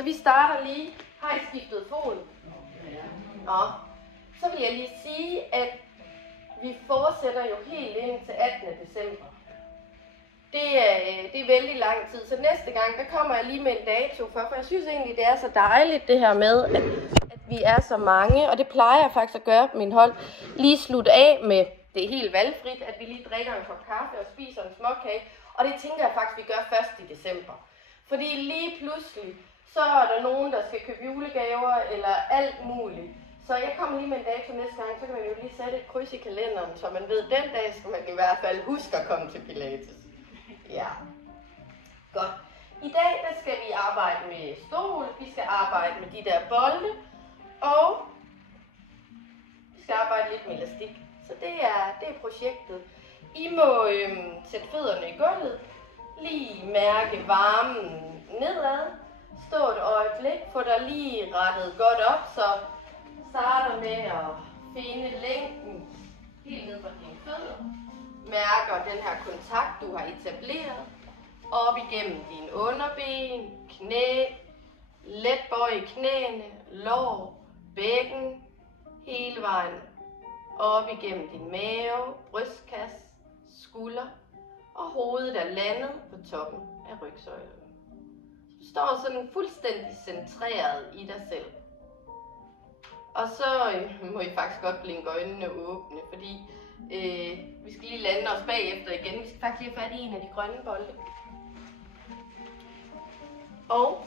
Så vi starter lige. Har I skiftet fod? Nå. Så vil jeg lige sige, at vi fortsætter jo helt ind til 18. december. Det er vældig lang tid, så næste gang, der kommer jeg lige med en dato for jeg synes egentlig, det er så dejligt det her med, at vi er så mange, og det plejer jeg faktisk at gøre på min hold. Lige slutte af med, det er helt valgfrit, at vi lige drikker en kop kaffe og spiser en småkage, og det tænker jeg faktisk, vi gør først i december. Fordi lige pludselig, så er der nogen, der skal købe julegaver eller alt muligt. Så jeg kommer lige med en dato næste gang, så kan man jo lige sætte et kryds i kalenderen, så man ved, at den dag skal man i hvert fald huske at komme til Pilates. Ja, godt. I dag der skal vi arbejde med stol, vi skal arbejde med de der bolde, og vi skal arbejde lidt med elastik. Så det er projektet. I må sætte fødderne i gulvet, lige mærke varmen nedad, stå et øjeblik, få dig lige rettet godt op, så starter med at finde længden helt ned fra dine fødder. Mærker den her kontakt, du har etableret, op igennem dine underben, knæ, let bøj i knæene, lår, bækken, hele vejen op igennem din mave, brystkasse, skulder, og hovedet er landet på toppen af rygsøjlen. Du står sådan fuldstændig centreret i dig selv. Og så må I faktisk godt blinke øjnene åbne, fordi vi skal lige lande os bagefter igen. Vi skal faktisk lige have fat i en af de grønne bolde. Og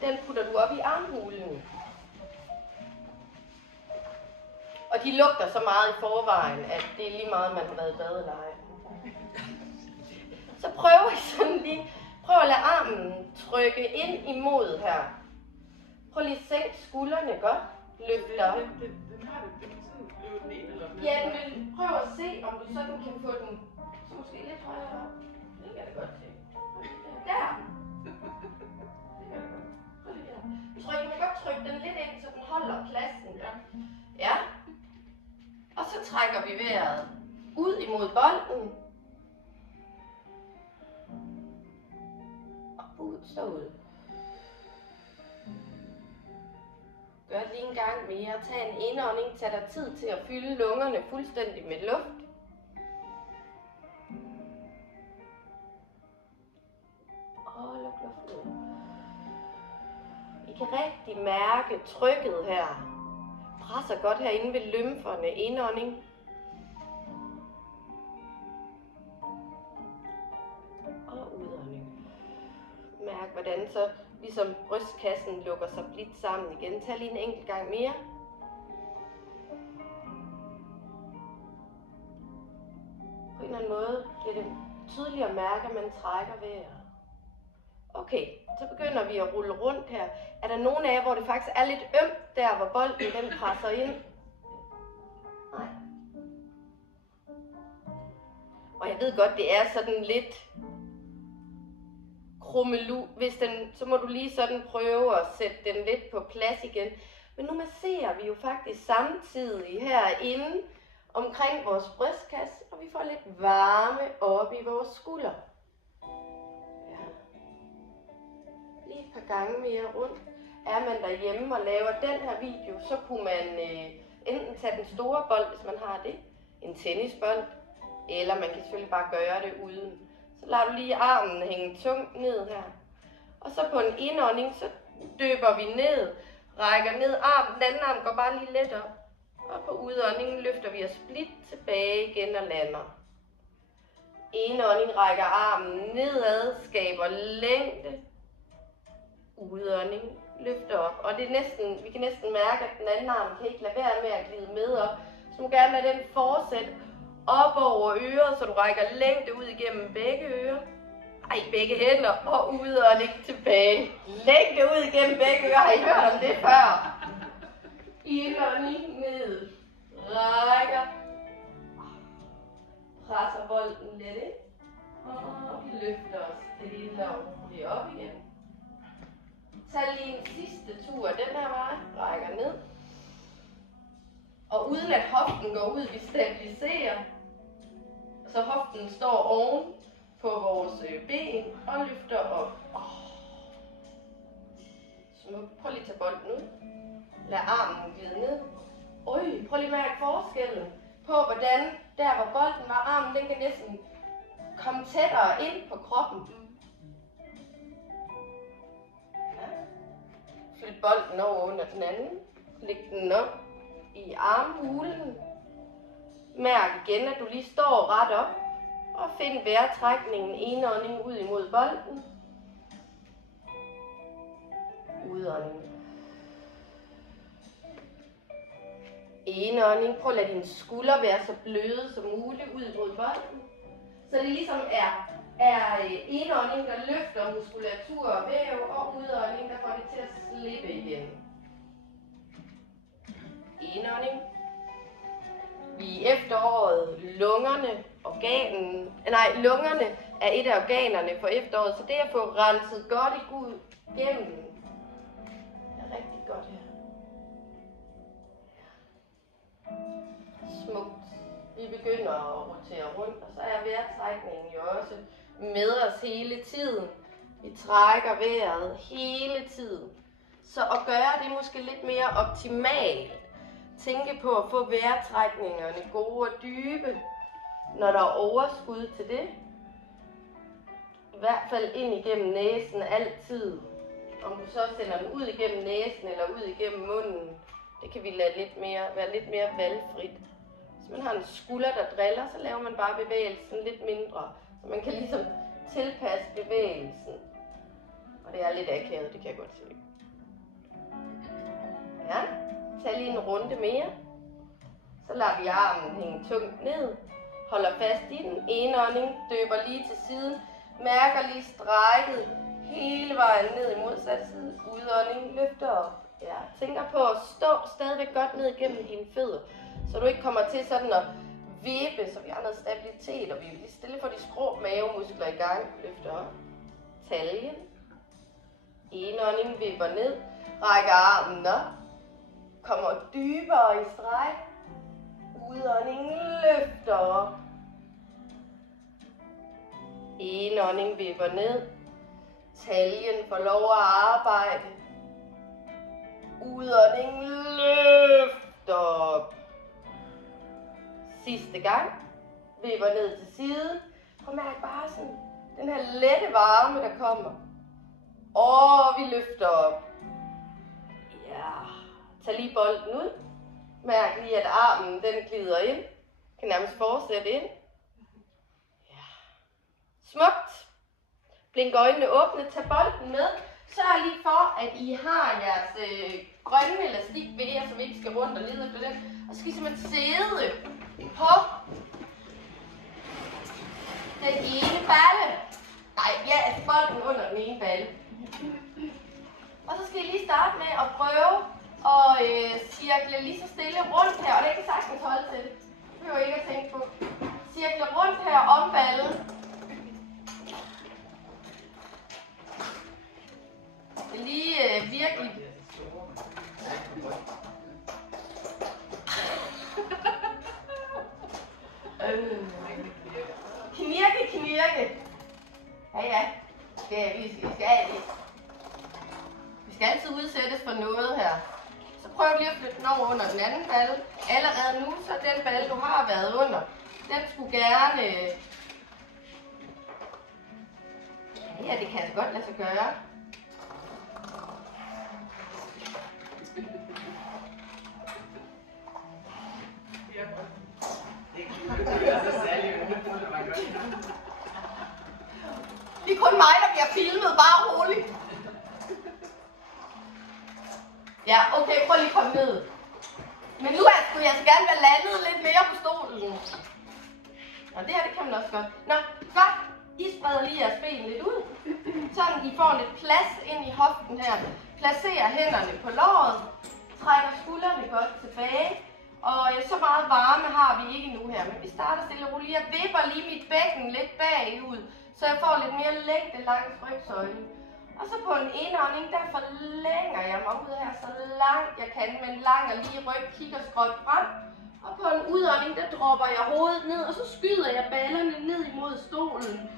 den putter du op i armhulen. Og de lugter så meget i forvejen, at det er lige meget, man har været i badeleje. Så prøv at lade armen trykke ind imod her. Prøv lige at sænke skuldrene godt. Løft dig op. Ja, men prøv at se, om du sådan kan få den så måske lidt højere op. Det kan jeg da godt se. Der. Man kan godt trykke den lidt ind, så den holder pladsen. Ja. Og så trækker vi vejret ud imod bolden. Og ud, så ud. Gør det lige en gang mere. Tag en indånding. Tag dig tid til at fylde lungerne fuldstændig med luft. Og luk luft ud. I kan rigtig mærke trykket her. Presser godt herinde ved lymferne. Indånding. Og udånding. Mærk hvordan så ligesom brystkassen lukker sig blidt sammen igen. Tag lige en enkelt gang mere. På en eller anden måde bliver det tydeligt at mærke, at man trækker vejret. Okay, så begynder vi at rulle rundt her. Er der nogen af jer, hvor det faktisk er lidt ømt, der hvor bolden den presser ind? Nej. Og jeg ved godt, det er sådan lidt krummelu. Så må du lige sådan prøve at sætte den lidt på plads igen. Men nu masserer vi jo faktisk samtidig herinde omkring vores brystkasse, og vi får lidt varme op i vores skulder. Ja. Lige et par gange mere rundt. Er man derhjemme og laver den her video, så kunne man enten tage den store bold, hvis man har det, en tennisbold, eller man kan selvfølgelig bare gøre det uden. Så lader du lige armen hænge tungt ned her. Og så på en indånding, så dypper vi ned, rækker ned armen, den anden arm går bare lige let op. Og på udåndingen løfter vi os blidt tilbage igen og lander. Indånding rækker armen nedad, skaber længde. Udånding løfter op. Og det er næsten, vi kan næsten mærke, at den anden arm kan ikke lade være med at glide med op. Så du gerne lade den fortsætte op over øret, så du rækker længde ud igennem begge ører. Begge hænder og udånding tilbage. Længde ud igennem begge ører. Har I hørt om det før? Indånding ned. Rækker. Presser bolden lidt ind. Og vi løfter os stille og roligt op igen. Tag lige en sidste tur den her vej. Rækker ned. Og uden at hoften går ud, vi stabiliserer. Så hoften står oven på vores ben og løfter op. Smukt. Prøv lige at tage bolden ud. Lad armen glide ned. Øj, prøv lige at mærke forskellen på, hvordan der hvor bolden var, armen den kan næsten komme tættere ind på kroppen. Ja. Flyt bolden over under den anden. Læg den op i armhulen. Mærk igen, at du lige står ret op. Og find vejrtrækningen, indånding ud imod bolden. Udånding. Indånding. Prøv at lade dine skuldre være så bløde som muligt ud imod bolden. Så det ligesom er indånding, der løfter muskulatur og væv, og udånding, der får det til at slippe igen. Indånding. I efteråret, lungerne er et af organerne for efteråret, så det at få renset godt i Gud gennem er rigtig godt her. Smukt. Vi begynder at rotere rundt, og så er vejrtrækningen jo også med os hele tiden. Vi trækker vejret hele tiden. Så at gøre det måske lidt mere optimalt. Tænke på at få vejrtrækningerne gode og dybe, når der er overskud til det. I hvert fald ind igennem næsen altid. Om du så sender den ud igennem næsen eller ud igennem munden, det kan vi lade være lidt mere valgfrit. Hvis man har en skulder, der driller, så laver man bare bevægelsen lidt mindre. Så man kan ligesom tilpasse bevægelsen. Og det er lidt akavet, det kan jeg godt se. Ja. Tag lige en runde mere. Så lader vi armen hænge tungt ned. Holder fast i den. Indånding. Døber lige til siden. Mærker lige strækket hele vejen ned i modsat side. Udånding. Løfter op. Ja. Tænker på at stå stadigvæk godt ned igennem dine fødder. Så du ikke kommer til sådan at vippe, så vi har noget stabilitet. Og vi vil lige stille for de skrå mavemuskler i gang. Løfter op. Taljen. Indånding. Vipper ned. Rækker armen op. Kommer dybere i stræk. Udånding løfter op. Indånding vipper ned. Taljen får lov at arbejde. Udånding løfter op. Sidste gang. Vipper ned til siden. Prøv at mærke bare sådan den her lette varme, der kommer. Og vi løfter op. Ja. Tag lige bolden ud. Mærk lige, at armen den glider ind. Kan nærmest fortsætte ind. Ja. Smukt. Blink øjnene åbne. Tag bolden med. Sørg lige for, at I har jeres grønne elastik ved jer, så vi ikke skal rundt og lede efter den. Og så skal I simpelthen sidde på den ene balle. Nej, ja, altså bolden under den ene balle. Og så skal I lige starte med at prøve og cirkle lige så stille rundt her, og det kan sagtens holde til det. Det behøver ikke at tænke på. Cirkle rundt her om ballen. Det er lige virkelig. Knirke. Ja. Vi skal altid udsættes for noget her. Så prøv lige at flytte den over under den anden balle. Allerede nu, så den balle, du har været under, den skulle gerne... Ja, det kan altså godt lade sig gøre. Det er kun mig, der bliver filmet, bare roligt. Ja, okay, prøv lige at komme ned. Men nu skulle jeg så gerne være landet lidt mere på stolen. Og det her, det kan man også godt. Nå, godt. I spreder lige jeres ben lidt ud. Sådan, I får lidt plads ind i hoften her. Placer hænderne på låret. Trækker skuldrene godt tilbage. Og så meget varme har vi ikke nu her. Men vi starter stille og roligt. Jeg vipper lige mit bækken lidt bagud, så jeg får lidt mere længde langs rygsøjlen. Og så på en indånding, der forlænger jeg mig ud her så langt jeg kan, med en lang og lige ryg, kigger skråt frem. Og på en udånding, der dropper jeg hovedet ned, og så skyder jeg ballerne ned imod stolen.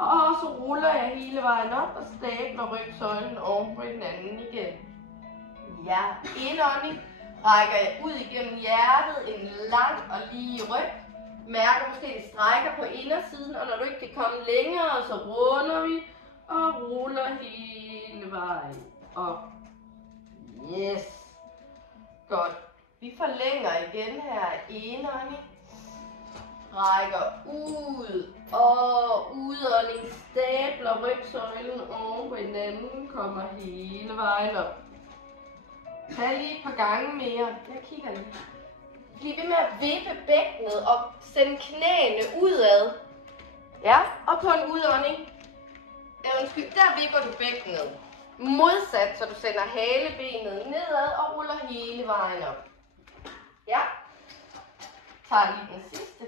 Og så ruller jeg hele vejen op og stabler rygsøjlen oven på hinanden igen. Ja, indånding. Rækker jeg ud igennem hjertet, en lang og lige ryg. Mærker måske, at det strækker på indersiden, og når du ikke kan komme længere, så runder vi og ruller hele vejen op. Yes. Godt. Vi forlænger igen her. Indånding. Rækker ud og udånding. Stabler rygsøjlen oven på hinanden. Kommer hele vejen op. Tag lige et par gange mere. Jeg kigger lige. Bliv ved med at vippe bækkenet og sende knæene udad. Ja, og på en udånding. Der vipper du bækkenet. Modsat, så du sender halebenet nedad og ruller hele vejen op. Ja. Tager lige den sidste.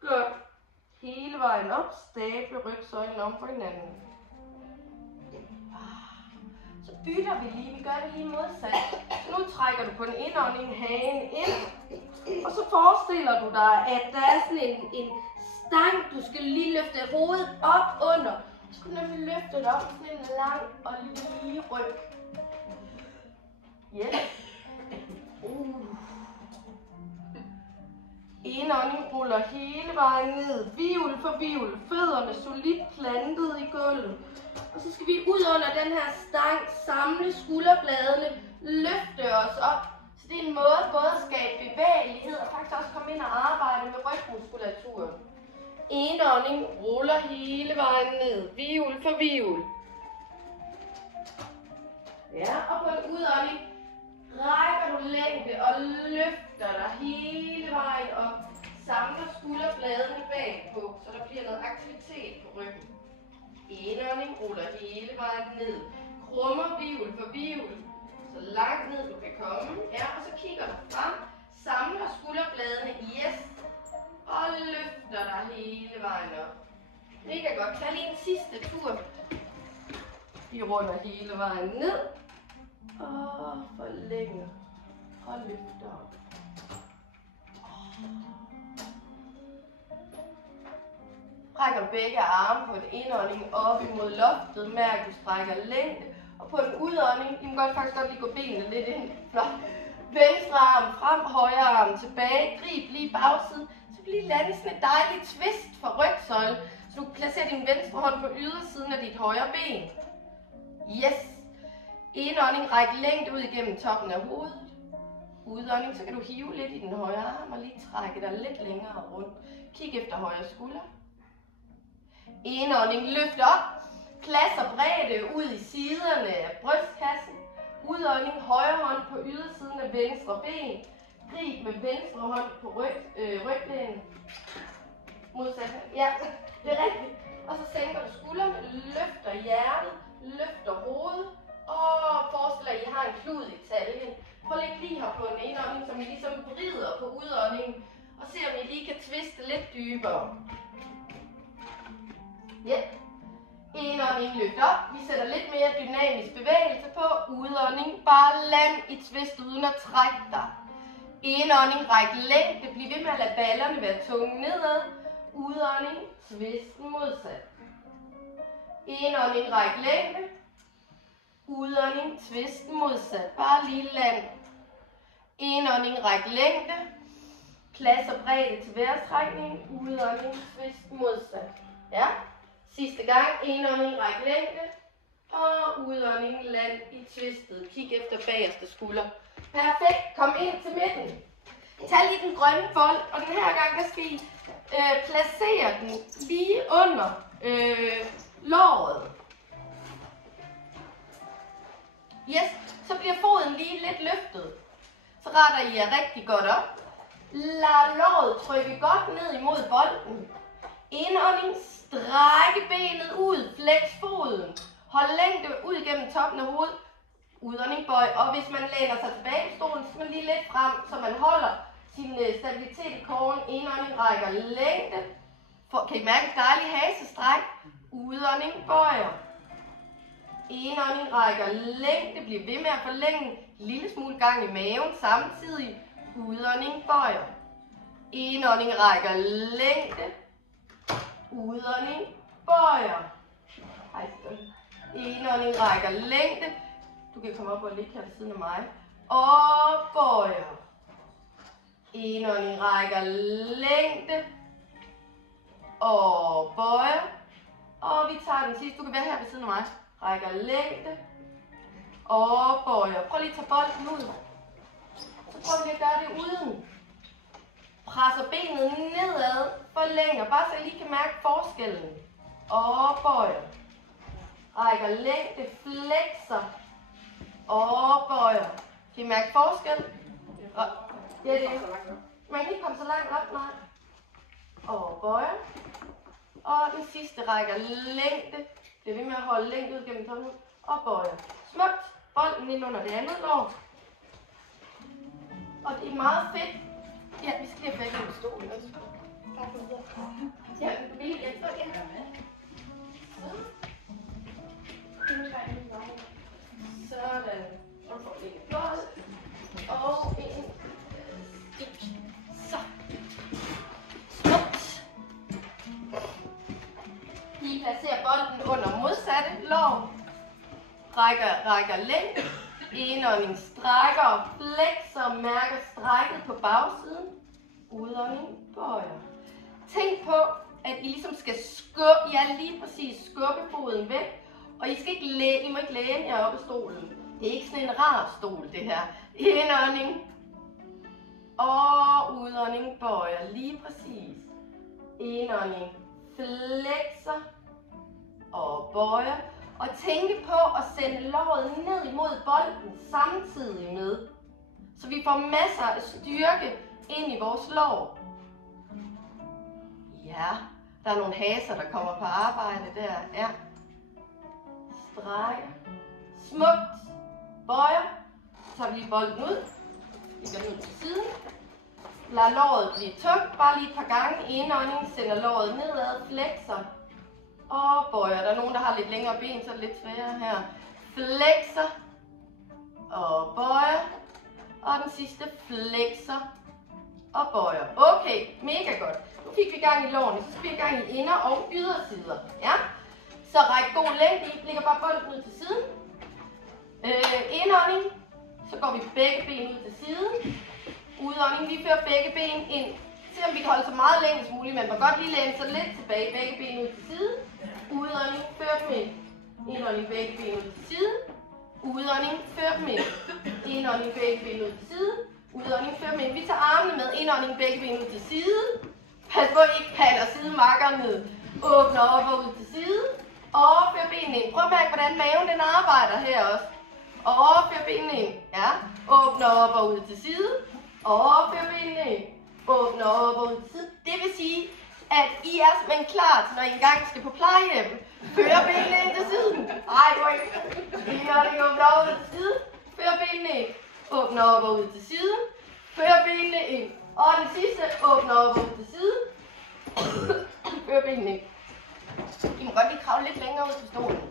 Godt. Hele vejen op. Stable rygsøjlen om på hinanden. Så bytter vi lige. Vi gør det lige modsat. Så nu trækker du på en indånding hagen ind. Og så forestiller du dig, at der er sådan en stang. Du skal lige løfte hovedet op under. Så skal du nemlig løfte det op. Sådan en lang og lige ryg. Yes. Indånding ruller hele vejen ned. Hvirvel for hvirvel. Fødderne solidt plantet i gulvet. Og så skal vi ud under den her stang, samle skulderbladene, løfte os op. Så det er en måde både at skabe bevægelighed og faktisk også komme ind og arbejde med rygmuskulaturen. Indånding ruller hele vejen ned, hvirvel for hvirvel. Ja, og på en udånding rækker du længde og løfter dig hele vejen op. Samler skulderbladene bagpå, så der bliver noget aktivitet på ryggen. Indånding ruller hele vejen ned. Krummer hvirvel for hvirvel. Så langt ned du kan komme. Ja, og så kigger du frem. Samler skulderbladene. Yes. Og løfter dig hele vejen op. Mega godt. Tag lige en sidste tur. Vi runder hele vejen ned. Og forlænger. Og løfter op. Rækker begge arme på en indånding op imod loftet. Mærk, at du strækker længde. Og på en udånding, I må faktisk godt lige gå benene lidt ind. Flot. Venstre arm frem, højre arm tilbage. Grib lige bagsiden. Så bliver lande sådan et dejligt twist for rygsøjlen. Så du kan placere din venstre hånd på ydersiden af dit højre ben. Yes. Indånding, ræk længde ud igennem toppen af hovedet. Udånding, så kan du hive lidt i den højre arm og lige trække dig lidt længere rundt. Kig efter højre skulder. Indånding, løft op. Pladser bredde ud i siderne af brystkassen. Udånding, højre hånd på ydersiden af venstre ben. Grib med venstre hånd på ryglænet. Modsat. Ja, det er rigtigt. Og så sænker du skuldrene, løfter hjertet, løfter hovedet. Og forestil dig, at I har en klud i taljen. Prøv lige her på en indånding, som I ligesom vrider på udåndingen. Og se om I lige kan twiste lidt dybere. Ja. Indånding, løft op. Vi sætter lidt mere dynamisk bevægelse på. Udånding, bare land i twist uden at trække dig. Indånding, ræk længde. Bliv ved med at lade ballerne være tunge nedad. Udånding, twisten modsat. Indånding, ræk længde. Udånding, twisten modsat. Bare lige land. Indånding, ræk længde. Plads og bredde til vejrtrækning. Udånding, twist modsat. Ja. Sidste gang. Indånding, ræk længde. Og udånding, land i twistet. Kig efter bagerste skulder. Perfekt. Kom ind til midten. Tag lige den grønne bold, og den her gang, der skal I placere den lige under låret. Yes, så bliver foden lige lidt løftet. Så retter I jer rigtig godt op. Lad låret trykke godt ned imod bolden. Indånding, strække benet ud, flex foden. Hold længde ud igennem toppen af hovedet. Udånding, bøj. Og hvis man læner sig tilbage i stolen, så skal man lige lidt frem, så man holder sin stabilitet i koren. Indånding, rækker længde. Kan I mærke et dejligt hasestræk? Udånding, bøjer. Indånding, rækker længde. Bliv ved med at forlænge en lille smule gang i maven samtidig. Udånding, bøjer. Indånding, rækker længde. Udånding, bøjer. Indånding, rækker længde. Du kan komme op og ligge her ved siden af mig. Og bøjer. Indånding, rækker længde. Og bøjer. Og vi tager den sidste. Du kan være her ved siden af mig. Rækker længde. Og bøjer. Prøv lige at tage bolden ud. Så prøv lige at gøre det uden. Presser benet nedad. Forlænger. Bare så I lige kan mærke forskellen. Og bøjer. Rækker længde. Flexer. Og bøjer. Kan I mærke forskel? Og, ja, det er. Man kan ikke komme så langt op, nej. Og bøjer. Og den sidste rækker længde. Det er ved med at holde længde ud gennem tungen. Og bøjer. Smukt. Bolden ind under det andet lår. Og det er meget fedt. Ja, vi skal lige have fat i stolen også. Tak for det. Ja, vil I hjælpe dig? Sådan. Og får lidt bold. Og en. Så. Smukt. I placerer bolden under modsatte lår. Rækker længde. Indånding strækker, flexer, mærker strækket på bagsiden. Udånding, bøjer. Tænk på, at I ligesom skal skubbe, ja lige præcis skubbe foden væk. Og I skal ikke I må ikke læne jer op i stolen. Det er ikke sådan en rar stol, det her. Indånding. Og udånding, bøjer. Lige præcis. Indånding, flexer og bøjer. Og tænke på at sende låret ned imod bolden samtidig med. Så vi får masser af styrke ind i vores lår. Ja, der er nogle haser, der kommer på arbejde der. Ja. Strækker. Smukt. Bøjer. Så tager vi lige bolden ud. Lægger ud til siden. Lad låret blive tungt. Bare lige et par gange. Indånding. Sender låret nedad. Flexer. Og bøjer. Der er nogen, der har lidt længere ben, så er det lidt sværere her. Flexer. Og bøjer. Og den sidste flexer. Og bøjer. Okay, mega godt. Nu fik vi gang i lårene, så skal vi i gang i inder- og ydersider. Ja? Så ræk god længde i. Lægger bare bolden ud til siden. Indånding. Så går vi begge ben ud til siden. Udånding. Vi fører begge ben ind. Se om vi kan holde så meget længst muligt. Man må godt lige læne sig lidt tilbage. Begge ben ud til siden. Udånding. Før dem ind. Indånding. Begge ben ud til siden. Udånding. Før dem ind. Indånding. Begge ben ud til siden. Udånding. Før dem ind. Vi tager armene med. Indånding. Begge ben ud til siden. Pas på, at I ikke patter sidemakker ned. Åbner op og ud til siden. Og før benene ind. Prøv at mærke, hvordan maven den arbejder her også. Og før benene ind. Ja. Åbner op og ud til siden. Og før benene ind. Åbner op og ud til siden. Det vil sige, at I er simpelthen klar til, når I engang skal på plejehjem. Fører benene ind til siden. Ej, du er ikke. Indånding. Åbner op og ud til siden. Fører benene ind. Åbner op og ud til siden. Fører benene ind. Og den sidste, åbner op og ud til siden. Fører benene ind. I må godt lige kravle lidt længere ud til stolen.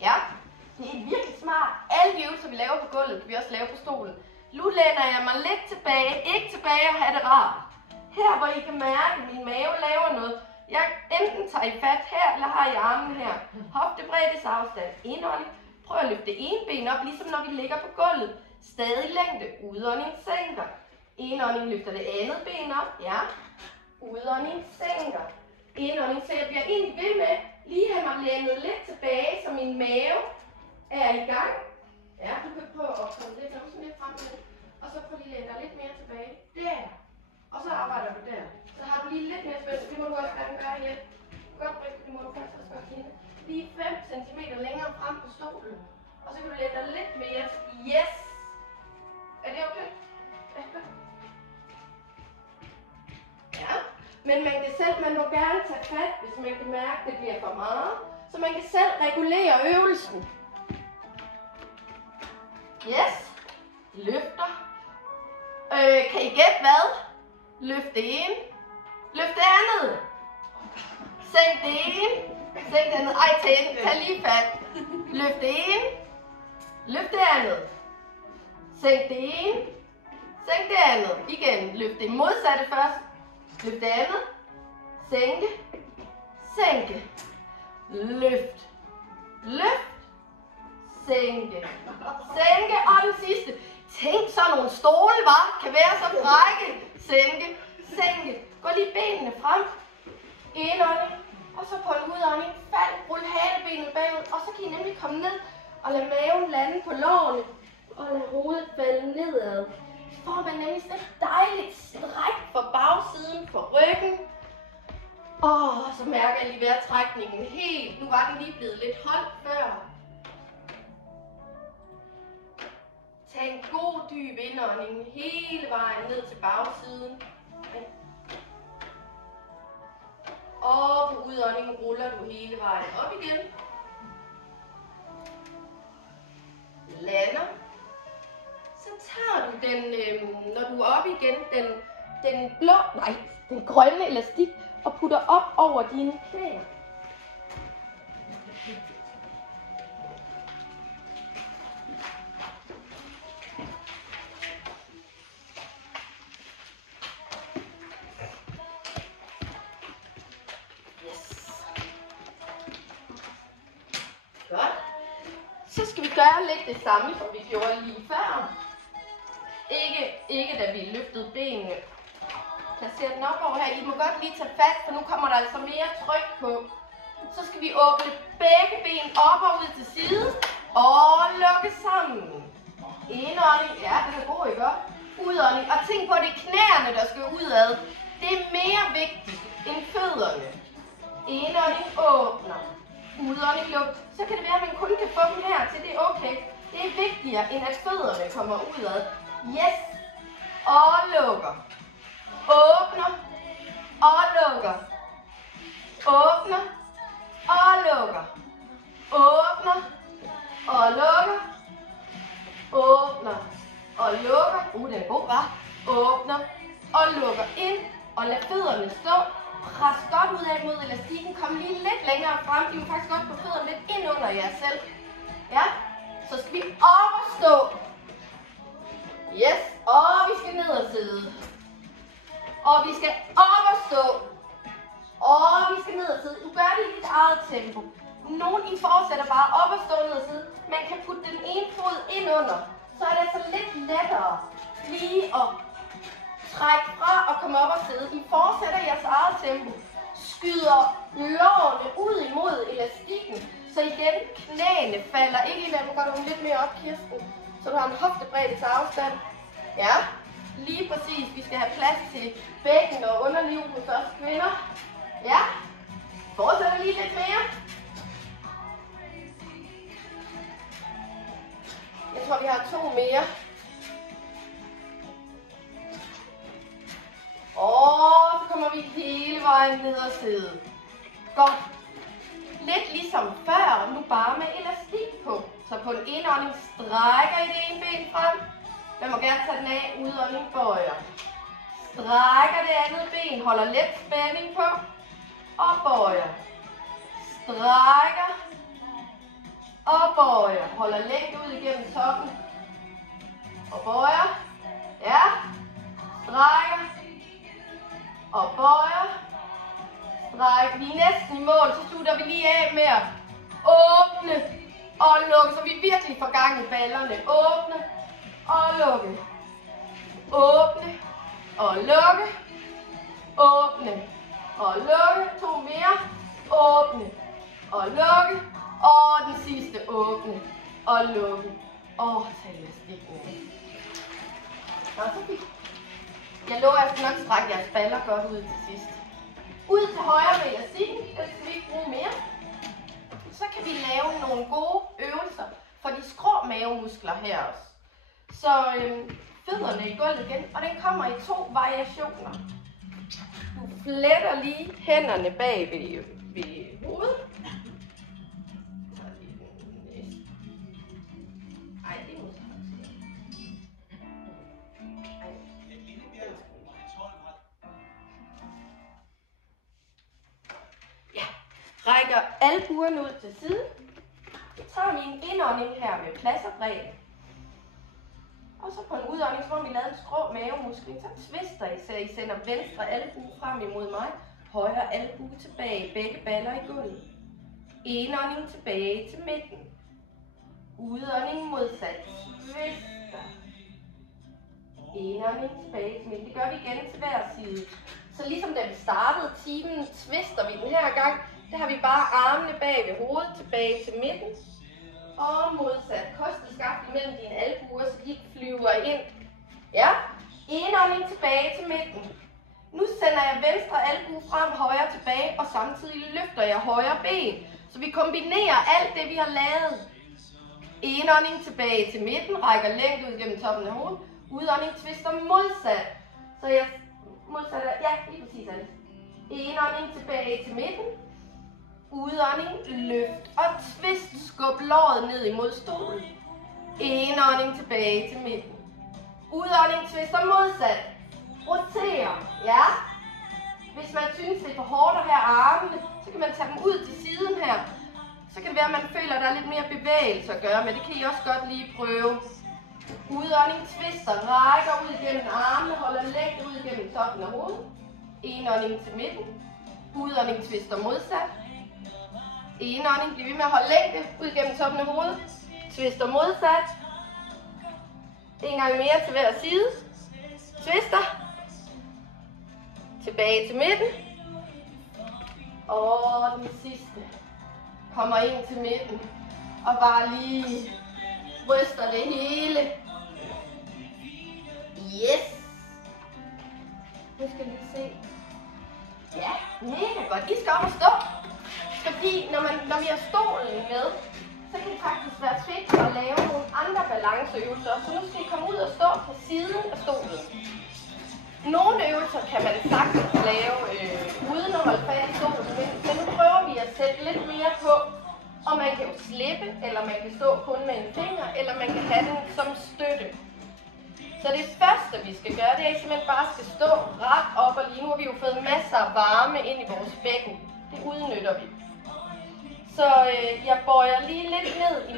Ja, det er virkelig smart. Alle de øvelser, vi laver på gulvet, kan vi også lave på stolen. Nu læner jeg mig lidt tilbage. Ikke tilbage og have det rart. Her, hvor I kan mærke, at min mave laver noget. Jeg enten tager I fat her, eller har I armen her. Hoftebreddes afstand. Indånding. Prøv at løfte det ene ben op, ligesom når vi ligger på gulvet. Stadig længde. Udånding sænker. Indånding løfter det andet ben op. Ja. Udånding sænker. Indånding, så jeg bliver egentlig ved med lige have mig lænet lidt tilbage, så min mave er i gang. Ja, du kan prøve at komme lidt om sådan lidt frem med. Og så prøv lige at læne dig lidt mere tilbage. Der. Og så arbejder du der. Så har du lige lidt mere spændelse. Det må du også gerne gøre igen. Godt, Britt, det må du faktisk også gøre hende. Lige 5 cm længere frem på stolen. Og så kan du læne dig lidt mere. Yes! Er det okay? Ja. Men man må gerne tage fat, hvis man kan mærke, at det bliver for meget. Så man kan selv regulere øvelsen. Yes. Løfter. Kan I gætte hvad? Løft det ene. Løft det andet. Sænk det ene. Sænk det andet. Ej, tag lige fat. Løft det ene. Løft det andet. Sænk det ene. Sænk det andet. Igen. Løft det modsatte først. Løft det andet. Sænke. sænke, løft, løft, sænke, sænke, og den sidste. Tænk så nogle stole, kan være så frække. Sænke, sænke. Gå lige benene frem. Indånding, og så på en udånding. Fald, rul halebenet bagud, og så kan I nemlig komme ned og lade maven lande på lårene. Og lade hovedet falde nedad. Så får man nemlig sådan et dejligt stræk for bagsiden, for ryggen. Og så mærker jeg lige vejrtrækningen helt. Nu var den lige blevet lidt holdt før. Tag en god dyb indånding hele vejen ned til bagsiden. Og på udåndingen ruller du hele vejen op igen. Lander. Så tager du den, når du er oppe igen, den grønne elastik og putter op over dine knæer. Godt. Så skal vi gøre lidt det samme, som vi gjorde lige før. Ikke da vi løftede benene. Placer den op over her. I må godt lige tage fat, for nu kommer der altså mere tryk på. Så skal vi åbne begge ben op og ud til side. Og lukke sammen. Indånding. Ja, det er god, ikke? Udånding. Og tænk på, at det er knæerne, der skal udad. Det er mere vigtigt end fødderne. Indånding åbner. Udånding lugt. Så kan det være, at man kun kan få dem her til. Det er okay. Det er vigtigere, end at fødderne kommer udad. Yes. Og lukker. Åbner. Og lukker. Åbner. Og lukker. Åbner. Og lukker. Åbner. Og lukker. Den er god, hva'? Åbner. Og lukker ind. Og lad fødderne stå. Pres godt ud af mod elastikken. Kom lige lidt længere frem. I må faktisk godt få fødderne lidt ind under jer selv. Ja. Så skal vi op og stå. Yes. Og vi skal ned og sidde. Og vi skal op og stå. Og vi skal ned og sidde. Du gør det i dit eget tempo. Nogle I fortsætter bare op og stå ned og sidde. Man kan putte den ene fod ind under. Så er det altså lidt lettere lige at trække fra og komme op og sidde. I fortsætter jeres eget tempo. Skyder lårene ud imod elastikken. Så igen, knæene falder ikke i vandet. Går du lidt mere op, Kirsten. Så du har en hoftebredde til afstand. Ja, lige præcis. Vi skal have plads til bækken og underliv hos os kvinder. Ja, fortsætter lige lidt mere. Jeg tror, vi har 2 mere. Og så kommer vi hele vejen ned og sidde. Godt. Lidt ligesom før, nu bare med elastik på. Så på en indånding strækker I det ene ben frem. Man må gerne tage den af, udånding bøjer. Strækker det andet ben, holder let spænding på. Og bøjer. Strækker. Og bøjer. Holder længde ud igennem toppen. Og bøjer. Ja. Strækker. Og bøjer. Stræk. Vi er næsten i mål, så slutter vi lige af med at åbne og lukke, så vi virkelig får gang i ballerne. Åbne og lukke. Åbne og lukke. Åbne og lukke. 2 mere. Åbne og lukke. Og den sidste åbne og lukke. Og tag elastikken af. Og så fint. Jeg lover, at jeg skal nok strække jeres baller godt ud til sidst. Ud til højre med elastikken, den skal vi ikke bruge mere. Så kan vi lave nogle gode øvelser for de skrå mavemuskler her også. Så fødderne i gulvet igen, og den kommer i 2 variationer. Du fletter lige hænderne bag ved hovedet. Rækker albuerne ud til siden. Så tager vi en indånding her med plads og bredde. Og så på en udånding, så får vi lavet en skrå mavemuskel. Så twister I, så I sender venstre albue frem imod mig. Højre albue tilbage, begge baller i gulvet. Indånding tilbage til midten. Udånding modsat. Twister. Indånding tilbage til midten. Det gør vi igen til hver side. Så ligesom da vi startede timen, twister vi den her gang. Der har vi bare armene bag ved hovedet, tilbage til midten. Og modsat. Kost i skaftet mellem dine albuer, så de flyver ind. Ja. Indånding tilbage til midten. Nu sender jeg venstre albue frem, højre tilbage, og samtidig løfter jeg højre ben. Så vi kombinerer alt det, vi har lavet. Indånding tilbage til midten, rækker længt ud gennem toppen af hovedet. Udånding twister modsat. Så jeg modsat, ja, lige præcis Alice. Indånding tilbage til midten. Udånding, løft og twist. Skub låret ned imod stolen. Indånding tilbage til midten. Udånding twister modsat. Roter, ja. Hvis man synes, det er for hårdt at have armene, så kan man tage dem ud til siden her. Så kan det være, at man føler, at der er lidt mere bevægelse at gøre, men det kan I også godt lige prøve. Udånding twister, rækker ud gennem armene, holder længt ud gennem toppen af hovedet. Indånding til midten. Udånding twister modsat. Indånding, bliv ved med at holde længde ud gennem toppen af hovedet. Twister modsat. En gang mere til hver side. Twister. Tilbage til midten. Og den sidste. Kommer ind til midten. Og bare lige ryster det hele. Yes. Nu skal vi se. Ja, mega godt. I skal op og stå. Fordi når vi har stolen med, så kan det faktisk være fedt at lave nogle andre balanceøvelser. Så nu skal I komme ud og stå på siden af stolen. Nogle øvelser kan man sagtens lave uden at holde fast i stolen, men nu prøver vi at sætte lidt mere på. Og man kan jo slippe, eller man kan stå kun med en finger, eller man kan have den som støtte. Så det første vi skal gøre, det er, at I simpelthen bare skal stå ret op, og lige nu har vi jo fået masser af varme ind i vores bækken. Det udnytter vi. Så jeg bøjer lige lidt ned i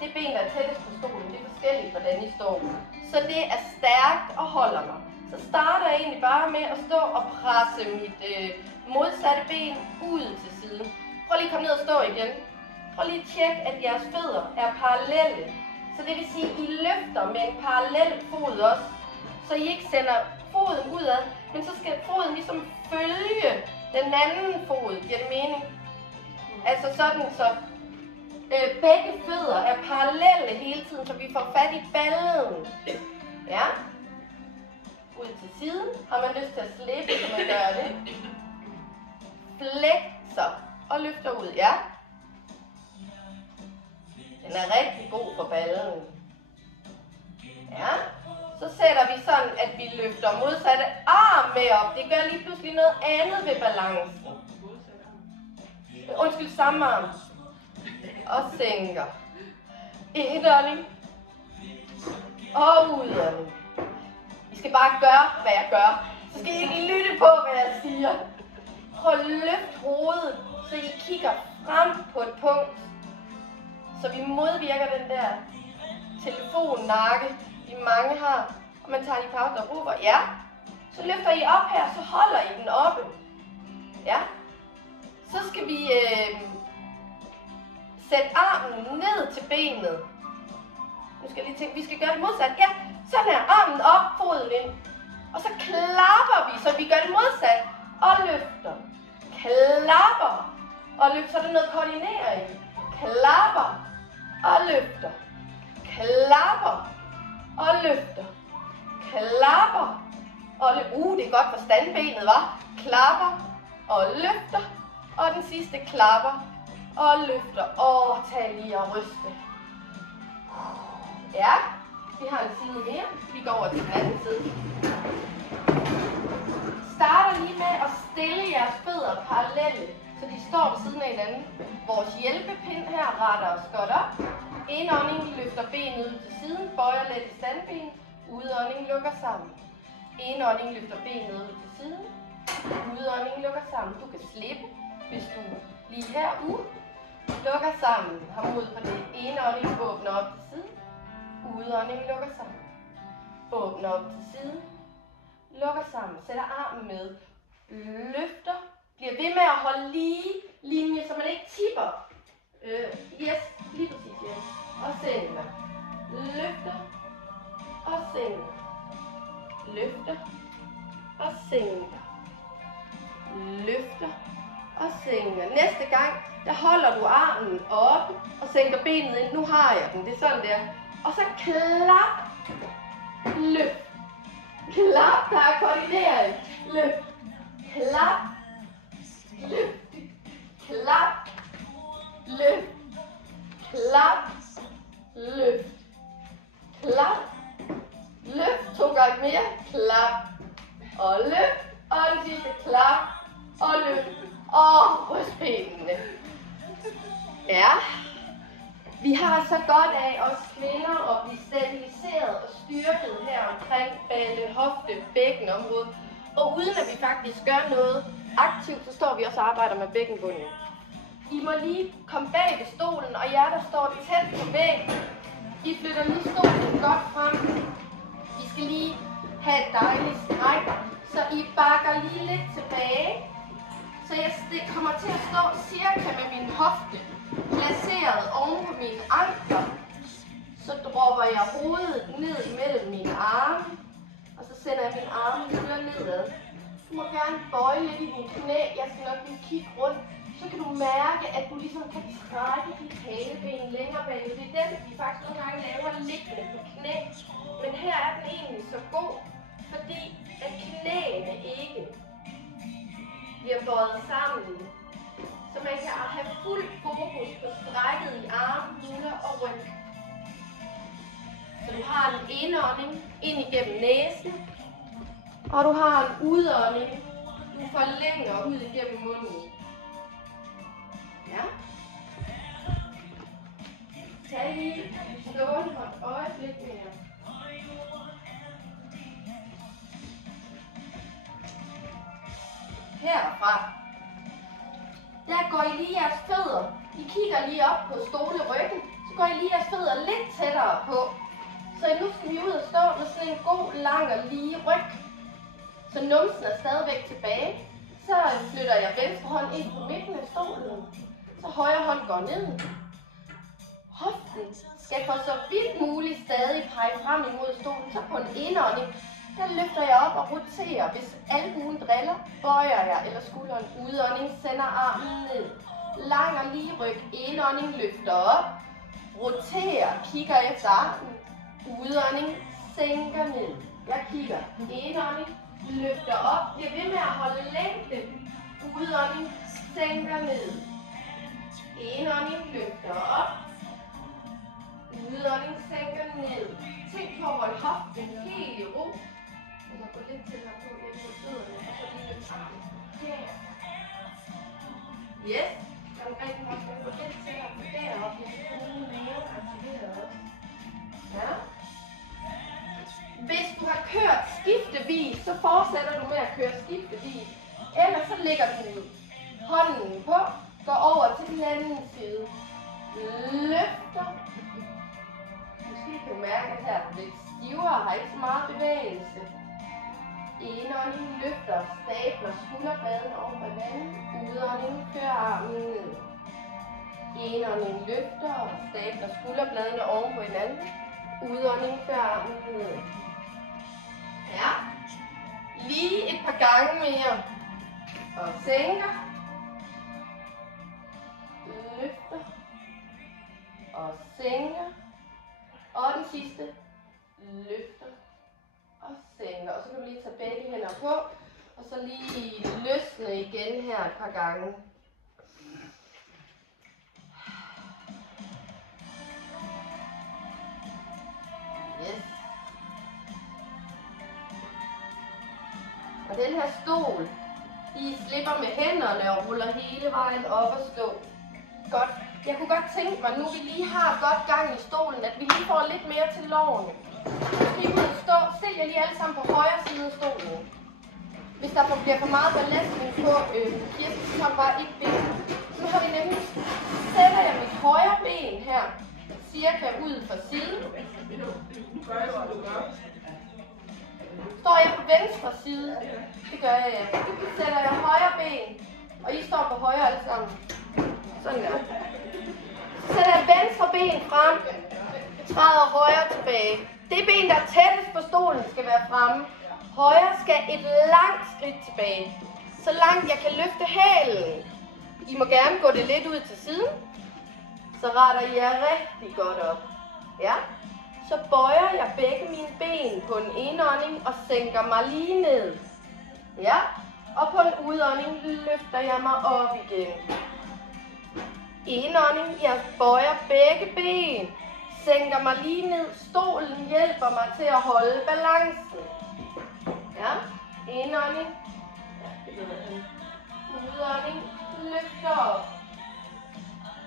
det ben, der er tættest på stolen. Det er forskelligt, hvordan I står. Så det er stærkt og holder mig. Så starter jeg egentlig bare med at stå og presse mit modsatte ben ud til siden. Prøv lige at komme ned og stå igen. Prøv lige at tjekke, at jeres fødder er parallelle. Så det vil sige, at I løfter med en parallel fod også. Så I ikke sender foden udad, men så skal foden ligesom følge den anden fod. Giver det mening? Altså sådan, så begge fødder er parallelle hele tiden, så vi får fat i ballen. Ja. Ud til siden. Har man lyst til at slippe, så man gør det. Flexer og løfter ud, ja. Den er rigtig god for ballen. Ja. Så sætter vi sådan, at vi løfter modsatte arm med op. Det gør lige pludselig noget andet ved balancen. Undskyld, samme arm. Og sænker. Indånding. Og udånding. I skal bare gøre, hvad jeg gør. Så skal I ikke lytte på, hvad jeg siger. Prøv at løfte hovedet, så I kigger frem på et punkt. Så vi modvirker den der telefonnakke, de mange har. Og man tager de pauser og råber, ja. Så løfter I op her, så holder I den oppe. Ja. Så skal vi sætte armen ned til benet. Nu skal jeg lige tænke, vi skal gøre det modsat. Ja, sådan her. Armen op, foden ind. Og så klapper vi, så vi gør det modsat. Og løfter. Klapper. Og løfter. Så er der noget koordinering. Klapper. Og løfter. Klapper. Og løfter. Klapper. Og løfter. Det er godt for standbenet, hva'? Klapper. Og løfter. Og den sidste klapper. Og løfter. Tag lige og ryste. Ja, vi har en side mere. Vi går over til den anden side. Starter lige med at stille jeres fødder parallelle, så de står ved siden af hinanden. Vores hjælpepind her retter os godt op. Indånding løfter benet ud til siden, bøjer let i standben. Udånding lukker sammen. Indånding løfter benet ud til siden. Udånding lukker sammen. Du kan slippe, hvis du lige herude lukker sammen. Har mod på det. Indånding åbner op til siden. Udånding lukker sammen. Åbner op til siden. Lukker sammen. Sætter armen med. løfter, bliver ved med at holde lige linje, så man ikke tipper. Yes, lige præcis, ja. Og sænker. Løfter og sænker. Løfter og sænker. Løfter og sænker. Næste gang, der holder du armen oppe og sænker benet ind. Nu har jeg den, det er sådan der. Og så klap, løft. Klap, der er koordinering. Løft. Klap. Løft. Klap. Løft. Klap. Løft. Klap. Løft. 2 gange mere. Klap. Og løft. Og den sidste klap. Og løft. Og ryst benene. Ja. Vi har så godt af os kvinder at blive stabiliseret og styrket her omkring balle, hofte, bækkenområdet. Og uden at vi faktisk gør noget aktivt, så står vi også og arbejder med bækkenbunden. I må lige komme bag ved stolen, og jer, der står tæt på væggen, I flytter lige stolen godt frem. Vi skal lige have et dejligt stræk, så I bakker lige lidt tilbage. Så jeg kommer til at stå cirka med min hofte placeret oven på mine ankler. Så dropper jeg hovedet ned mellem mine arme. Og så sender jeg mine arme lige nedad. Du må gerne bøje lidt i dine knæ. Jeg skal nok lige kigge rundt. Så kan du mærke, at du ligesom kan trække dit haleben længere bag. Det er den, vi faktisk nogle gange laver liggende på knæ. Men her er den egentlig så god, fordi at knæene ikke bliver bøjet sammen. Så man kan have fuld fokus på strækket i arme, skulder og ryg. Så du har en indånding ind igennem næsen, og du har en udånding, du forlænger ud igennem munden. Ja. Tag lige stående for et øjeblik mere. Herfra, der går I lige jeres fødder. I kigger lige op på stoleryggen, så går I lige jeres fødder lidt tættere på. Så nu skal vi ud og stå med sådan en god, lang og lige ryg. Så numsen er stadigvæk tilbage. Så flytter jeg venstre hånd ind på midten af stolen. Så højre hånd går ned. Hoften skal for så vidt muligt stadig pege frem imod stolen. Så på en indånding, der løfter jeg op og roterer. Hvis albuen driller, bøjer jeg eller skulderen. Udånding, sender armen ned. Lang og lige ryg. Indånding, løfter op. Roterer, kigger efter armen. Udånding, sænker ned. Jeg kigger. Indånding, løfter op. Bliver ved med at holde længde. Udånding, sænker ned. Indånding, løfter op. Udånding, sænker ned. Tænk på at holde hoften helt i ro. Jeg må gå lidt til her på hjemme på fødderne, og så lige løfte armen. Der. Yes. Jeg må rigtig godt gå lidt til her på deroppe. Jeg skal få lige maven aktiveret også. Ja. Hvis du har kørt skiftevis, så fortsætter du med at køre skiftevis. Ellers så lægger du hånden på, går over til den anden side. Løfter. Måske kan du mærke, at her er det lidt stivere, har ikke så meget bevægelse. Indånding, løfter, stabler skulderbladen over på hinanden. Udånding, kører armen ned. Indånding, løfter og stabler skulderbladene oven på hinanden. Udånding, kører armen ned. Ja. Lige et par gange mere. Og sænker. Løfter. Og sænker. Og den sidste. Løfter. Og sænker. Og så kan du lige tage begge hænder på. Og så lige løsne igen her et par gange. Yes. Og den her stol, I slipper med hænderne og ruller hele vejen op og stå. Godt. Jeg kunne godt tænke mig, nu vi lige har godt gang i stolen, at vi lige får lidt mere til lårene. Skal I ud og stå? Stil jer lige alle sammen på højre side af stolen. Hvis der bliver for meget belastning på Kirsten, så kommer bare et ben. Nu har vi nemlig, sætter jeg mit højre ben her, cirka ud fra siden. Står jeg på venstre side? Det gør jeg, ja. Så sætter jeg højre ben, og I står på højre alle sammen. Sådan der. Så sætter jeg venstre ben frem, træder højre tilbage. Det ben, der er tættest på stolen, skal være fremme. Højre skal et langt skridt tilbage. Så langt jeg kan løfte hælen. I må gerne gå det lidt ud til siden. Så retter I jer rigtig godt op. Ja. Så bøjer jeg begge mine ben på en indånding og sænker mig lige ned. Ja. Og på en udånding løfter jeg mig op igen. Indånding, jeg bøjer begge ben. Sænker mig lige ned. Stolen hjælper mig til at holde balancen. Ja. Indånding. Udånding. Løfter op.